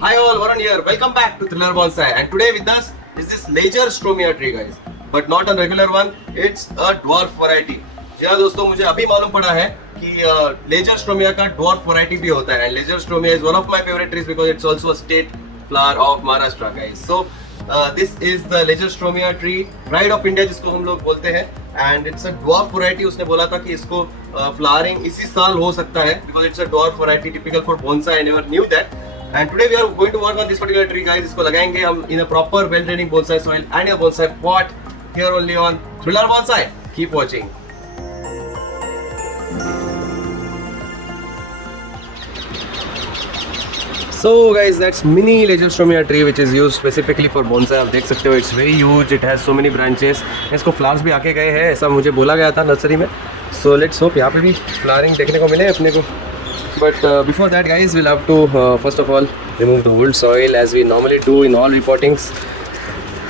Hi all, Varun here. Welcome back to Thriller Bonsai. And today with us is this Lager Stromia tree, guys. But not a regular one. It's a dwarf variety. जी हाँ दोस्तों, मुझे अभी मालूम पड़ा है कि laser स्ट्रोमिया का dwarf variety भी होता है. And Lager Stromia is one of my favorite trees because it's also a state flower of Maharashtra, guys. So this is the Lager Stromia tree, pride of India जिसको हम लोग बोलते हैं. And it's a dwarf variety. उसने बोला था कि इसको flowering इसी साल हो सकता है because it's a dwarf variety typical for bonsai. I never knew that. And today we are going to work on this particular tree, guys. इसको लगाएंगे हम in a proper well draining bonsai soil and a bonsai pot here only on Thriller Bonsai. Keep watching. So guys, that's mini Lager Stromia tree which is used specifically for bonsai. आप देख सकते हो, it's very huge. It has so many branches. इसको flowers भी आके गए हैं, ऐसा मुझे बोला गया था नर्सरी में. So let's hope यहाँ पे भी flowering देखने को मिले अपने को. But before that, guys, we'll have to first of all remove the old soil as we normally do in all reportings.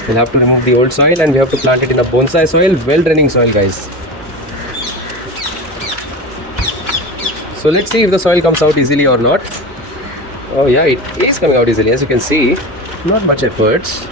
We'll have to remove the old soil and we have to plant it in a bonsai soil, well draining soil, guys. So let's see if the soil comes out easily or not. Oh yeah, it is coming out easily, as you can see. Not much efforts.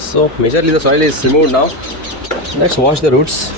So majorly the soil is removed now. Let's wash the roots.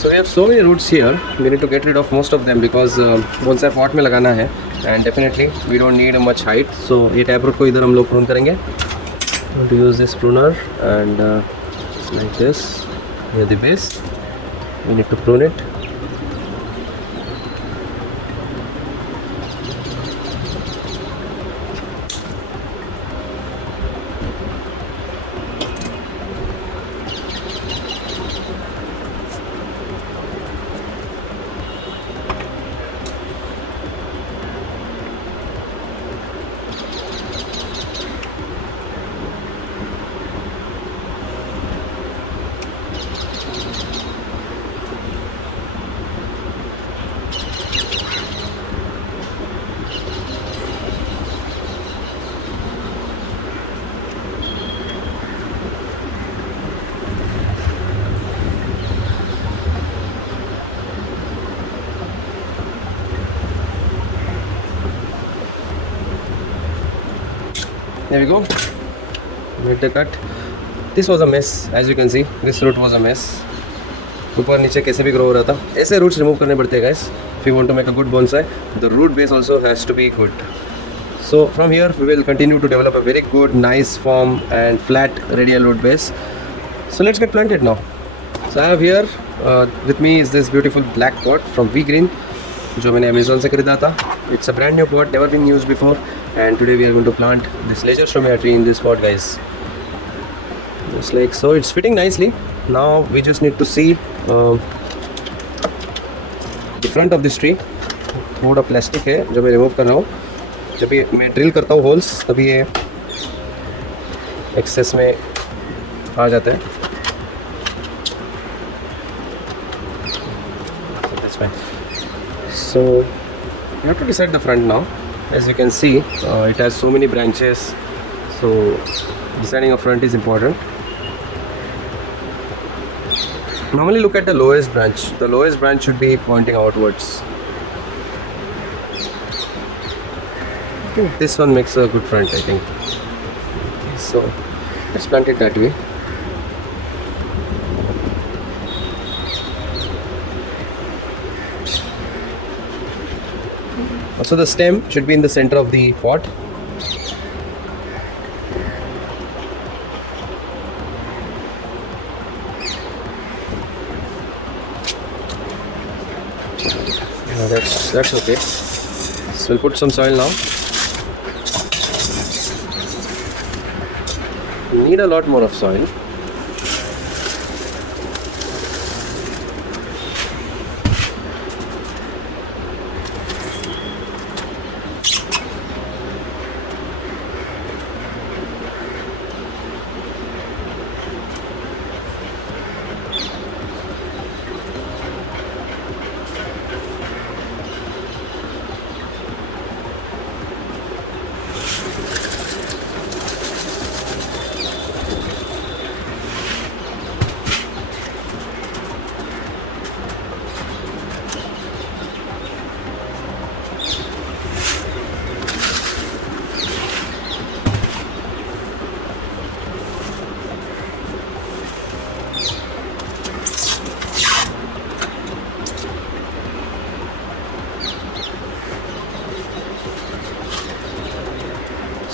So we have so many roots here. We need to get rid of most of them because bonsai pot में लगाना है, and definitely we don't need much height. So ये taproot को इधर हम लोग prune करेंगे. I'm going to use this pruner and just like this near the base. We need to prune it. There we go. Make the cut. This was a mess, as you can see. This root was a mess. ऊपर नीचे कैसे भी grow हो रहा था. ऐसे roots remove करने पड़ते हैं, guys. If you want to make a good bonsai, the root base also has to be good. So from here we will continue to develop a very good, nice, firm and flat radial root base. So let's get planted now. So I have here with me is this beautiful black pot from V Green, जो मैंने Amazon से खरीदा था. It's a brand new pot, never been used before. And today we are going to plant this Lager Stromia tree in this pot, guys. Just like so, it's fitting nicely. Now we just need to see the front of this tree. थोड़ा plastic है जो मैं remove कर रहा हूँ. जब ये मैं ड्रिल करता हूँ होल्स, तभी ये एक्सेस में आ जाता है. That's fine. So you have to decide the front now. As you can see, it has so many branches, so deciding a front is important. Normally look at the lowest branch. The lowest branch should be pointing outwards. This one makes a good front, I think. So let's plant it that way. So the stem should be in the center of the pot. That's okay. So we'll put some soil now. We need a lot more of soil.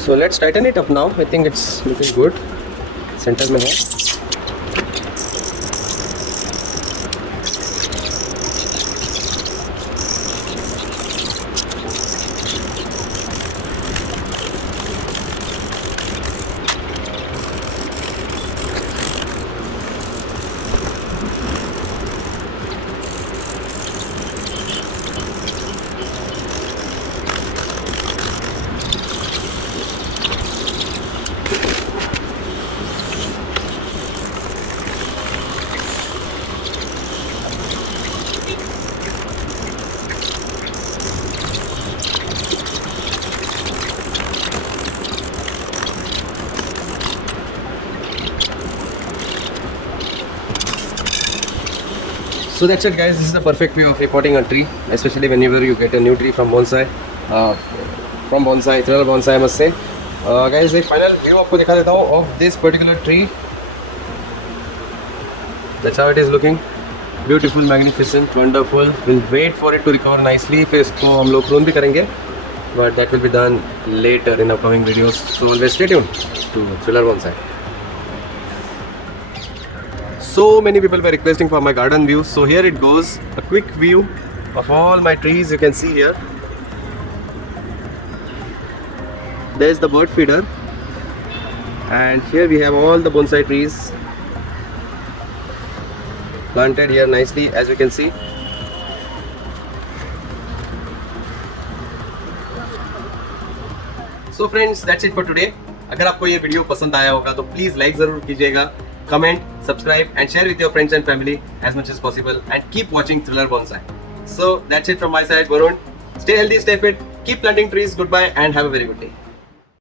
So let's tighten it up now. I think it's looking good. Center में है. So that's it, guys. This is the perfect way of repotting a tree, especially whenever you get a new tree from bonsai. Thriller bonsai, I must say. Guys, एक final view आपको दिखा देता हूँ of this particular tree. That's how it is looking. Beautiful, magnificent, wonderful. We'll wait for it to recover nicely. फिर इसको हम लोग prune भी करेंगे, but that will be done later in upcoming videos. So always stay tuned to Thriller Bonsai. So many people were requesting for my garden view, so here it goes. A quick view of all my trees you can see here. There's the bird feeder, and here we have all the bonsai trees planted here nicely, as you can see. So friends, that's it for today. अगर आपको ये video पसंद आया होगा तो please like जरूर कीजिएगा, comment, subscribe and share with your friends and family as much as possible, and keep watching Thriller Bonsai. So that's it from my side, Varun. Stay healthy, stay fit, keep planting trees. Goodbye and have a very good day.